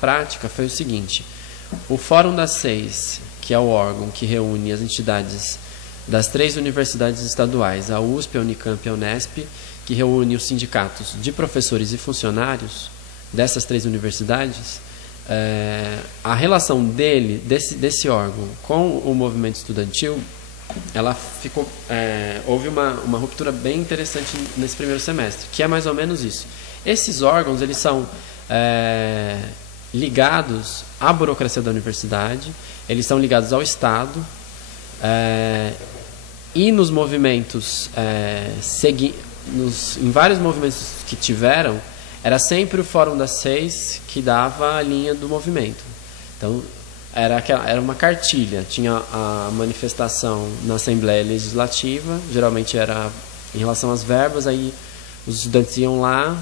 prática foi o seguinte: o Fórum das Seis, que é o órgão que reúne as entidades das 3 universidades estaduais, a USP, a Unicamp e a Unesp, que reúne os sindicatos de professores e funcionários dessas 3 universidades, a relação desse órgão com o movimento estudantil, ela ficou, houve uma ruptura bem interessante nesse primeiro semestre, que é mais ou menos isso. Esses órgãos, eles são ligados à burocracia da universidade, eles são ligados ao Estado, e nos movimentos, em vários movimentos que tiveram, era sempre o Fórum das Seis que dava a linha do movimento. Então, era uma cartilha. Tinha a manifestação na Assembleia Legislativa, geralmente era em relação às verbas, aí os estudantes iam lá,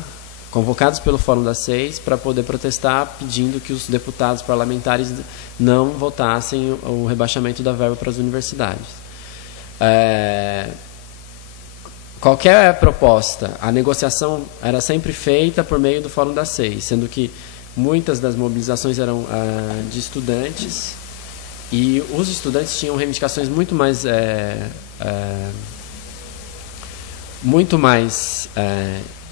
convocados pelo Fórum das Seis, para poder protestar, pedindo que os deputados parlamentares não votassem o rebaixamento da verba para as universidades. Qualquer proposta, a negociação era sempre feita por meio do Fórum das Seis, sendo que muitas das mobilizações eram de estudantes, e os estudantes tinham reivindicações muito mais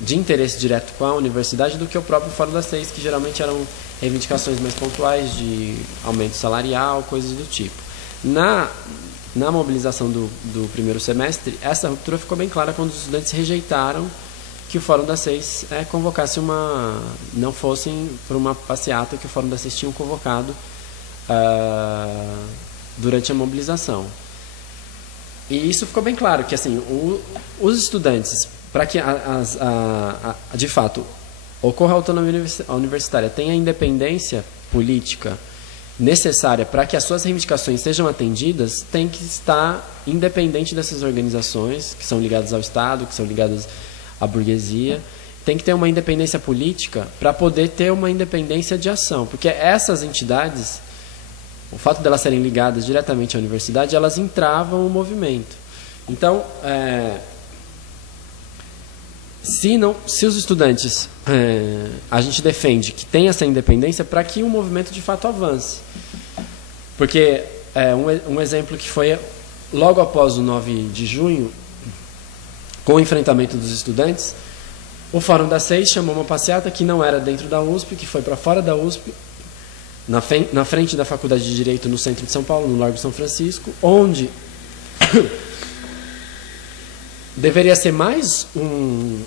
de interesse direto com a universidade do que o próprio Fórum das Seis, que geralmente eram reivindicações mais pontuais de aumento salarial, coisas do tipo. Na mobilização do primeiro semestre, essa ruptura ficou bem clara quando os estudantes rejeitaram que o Fórum das Seis convocasse não fossem para uma passeata que o Fórum das Seis tinham convocado durante a mobilização. E isso ficou bem claro, que assim, os estudantes, para que de fato ocorra a autonomia universitária, tenha a independência política necessária para que as suas reivindicações sejam atendidas, tem que estar independente dessas organizações que são ligadas ao Estado, que são ligadas à burguesia. Tem que ter uma independência política para poder ter uma independência de ação, porque essas entidades, o fato de elas serem ligadas diretamente à universidade, elas entravam o movimento. Então, se os estudantes, a gente defende que tem essa independência para que o movimento de fato avance. Porque um exemplo que foi logo após o 9 de junho, com o enfrentamento dos estudantes, o Fórum das Seis chamou uma passeata que não era dentro da USP, que foi para fora da USP, na frente da Faculdade de Direito, no centro de São Paulo, no Largo São Francisco, onde deveria ser mais um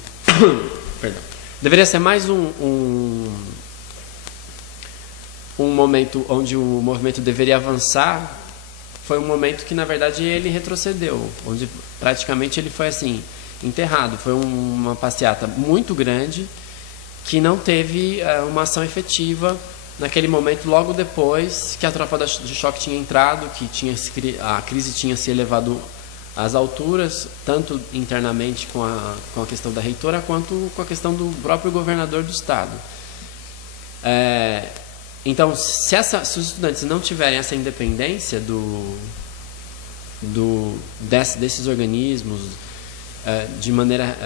momento onde o movimento deveria avançar. Foi um momento que, na verdade, ele retrocedeu, onde praticamente ele foi assim, enterrado. Foi uma passeata muito grande que não teve uma ação efetiva naquele momento, logo depois que a tropa de choque tinha entrado, que a crise tinha se elevado às alturas, tanto internamente com a questão da reitora, quanto com a questão do próprio governador do Estado. Então, se os estudantes não tiverem essa independência desses organismos, de maneira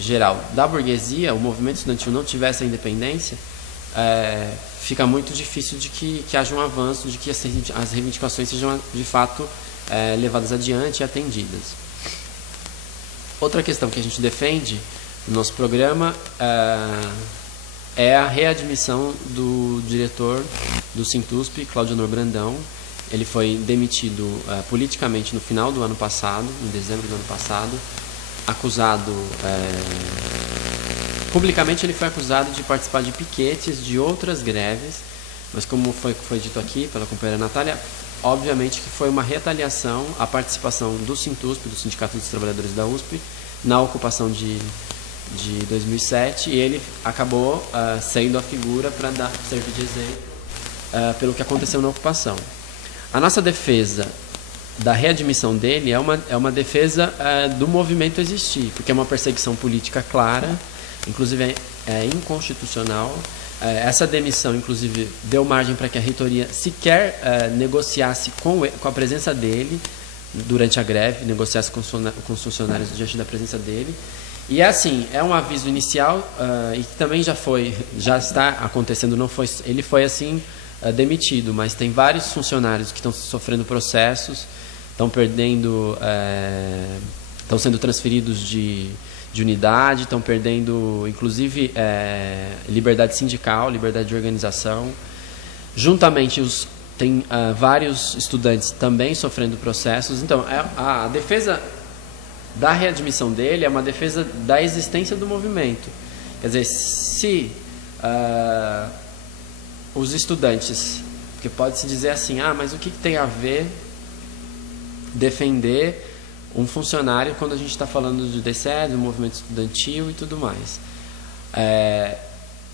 geral, da burguesia, o movimento estudantil não tiver essa independência, fica muito difícil de que haja um avanço, de que as reivindicações sejam, de fato, levadas adiante e atendidas. Outra questão que a gente defende no nosso programa é a readmissão do diretor do Sintusp, Cláudio Honor Brandão. Ele foi demitido politicamente no final do ano passado, em dezembro do ano passado, acusado, publicamente ele foi acusado de participar de piquetes de outras greves, mas como foi dito aqui pela companheira Natália, obviamente que foi uma retaliação à participação do Sintusp, do Sindicato dos Trabalhadores da USP, na ocupação de 2007, e ele acabou sendo a figura para servir de exemplo pelo que aconteceu na ocupação. A nossa defesa da readmissão dele é uma defesa do movimento existir, porque é uma perseguição política clara, inclusive é inconstitucional. Essa demissão, inclusive, deu margem para que a reitoria sequer negociasse com a presença dele durante a greve, negociasse com os funcionários diante da presença dele. E assim, é um aviso inicial e que também já está acontecendo, ele foi assim demitido, mas tem vários funcionários que estão sofrendo processos, estão sendo transferidos de unidade, estão perdendo inclusive liberdade sindical, liberdade de organização. Juntamente tem vários estudantes também sofrendo processos. Então, a defesa da readmissão dele é uma defesa da existência do movimento. Quer dizer, se os estudantes, porque pode-se dizer assim, mas o que tem a ver defender um funcionário quando a gente está falando do DCE, do movimento estudantil e tudo mais.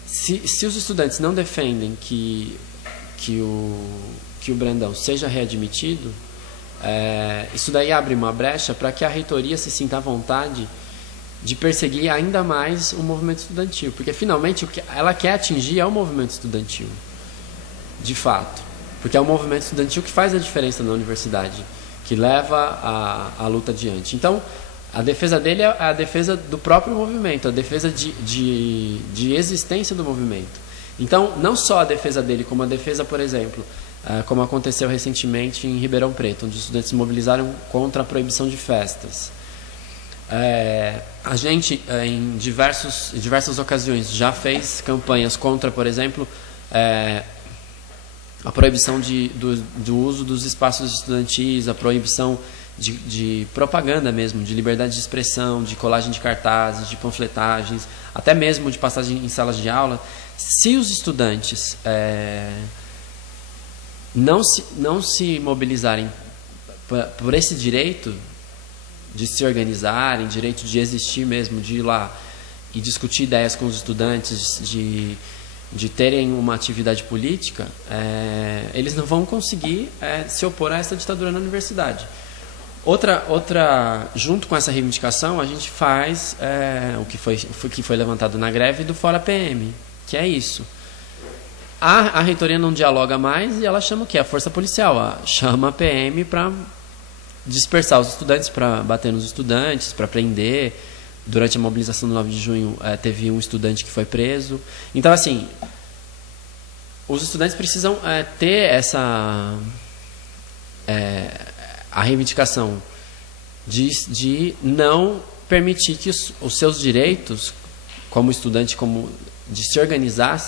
Se os estudantes não defendem que o Brandão seja readmitido, isso daí abre uma brecha para que a reitoria se sinta à vontade de perseguir ainda mais o movimento estudantil, porque finalmente o que ela quer atingir é o movimento estudantil, de fato, porque é o movimento estudantil que faz a diferença na universidade, que leva a luta adiante. Então, a defesa dele é a defesa do próprio movimento, a defesa de existência do movimento. Então, não só a defesa dele, como a defesa, por exemplo, como aconteceu recentemente em Ribeirão Preto, onde os estudantes se mobilizaram contra a proibição de festas. A gente, em diversas ocasiões, já fez campanhas contra, por exemplo, a proibição do uso dos espaços estudantis, a proibição de propaganda mesmo, de liberdade de expressão, de colagem de cartazes, de panfletagens, até mesmo de passagem em salas de aula. Se os estudantes não se mobilizarem por esse direito de se organizarem, direito de existir mesmo, de ir lá e discutir ideias com os estudantes, de terem uma atividade política, eles não vão conseguir se opor a essa ditadura na universidade. Junto com essa reivindicação, a gente faz o que foi levantado na greve do Fora PM, que é isso. A reitoria não dialoga mais e ela chama o quê? A força policial. Chama a PM para dispersar os estudantes, para bater nos estudantes, para prender. Durante a mobilização do 9 de junho, teve um estudante que foi preso. Então, assim, os estudantes precisam ter a reivindicação de não permitir que os seus direitos, como estudante, de se organizar,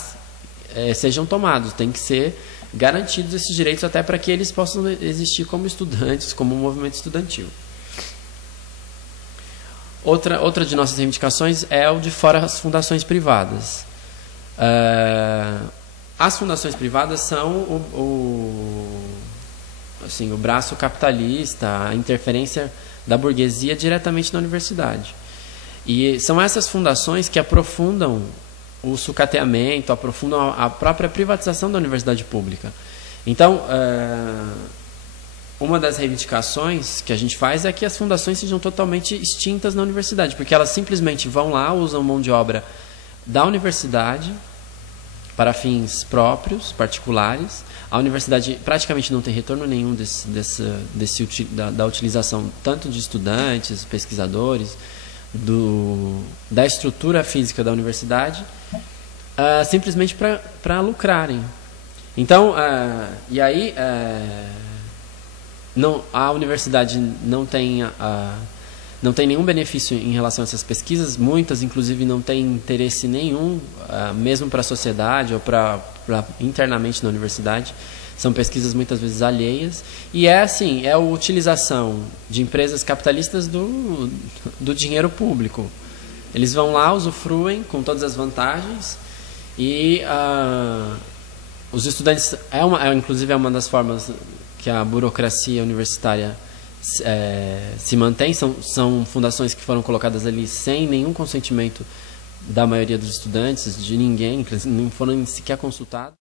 sejam tomados. Tem que ser garantidos esses direitos até para que eles possam existir como estudantes, como um movimento estudantil. Outra de nossas reivindicações é o de fora as fundações privadas. As fundações privadas são o braço capitalista, a interferência da burguesia diretamente na universidade. E são essas fundações que aprofundam o sucateamento, aprofundam a própria privatização da universidade pública. Então, uma das reivindicações que a gente faz é que as fundações sejam totalmente extintas na universidade, porque elas simplesmente vão lá, usam mão de obra da universidade para fins próprios, particulares. A universidade praticamente não tem retorno nenhum da utilização tanto de estudantes, pesquisadores, da estrutura física da universidade, simplesmente para lucrarem. Então, e aí a universidade não tem nenhum benefício em relação a essas pesquisas, muitas inclusive não têm interesse nenhum, mesmo para a sociedade ou para internamente na universidade. São pesquisas muitas vezes alheias, e é a utilização de empresas capitalistas do dinheiro público. Eles vão lá, usufruem com todas as vantagens, e os estudantes, inclusive é uma das formas que a burocracia universitária se mantém, são fundações que foram colocadas ali sem nenhum consentimento da maioria dos estudantes, de ninguém, não foram sequer consultados.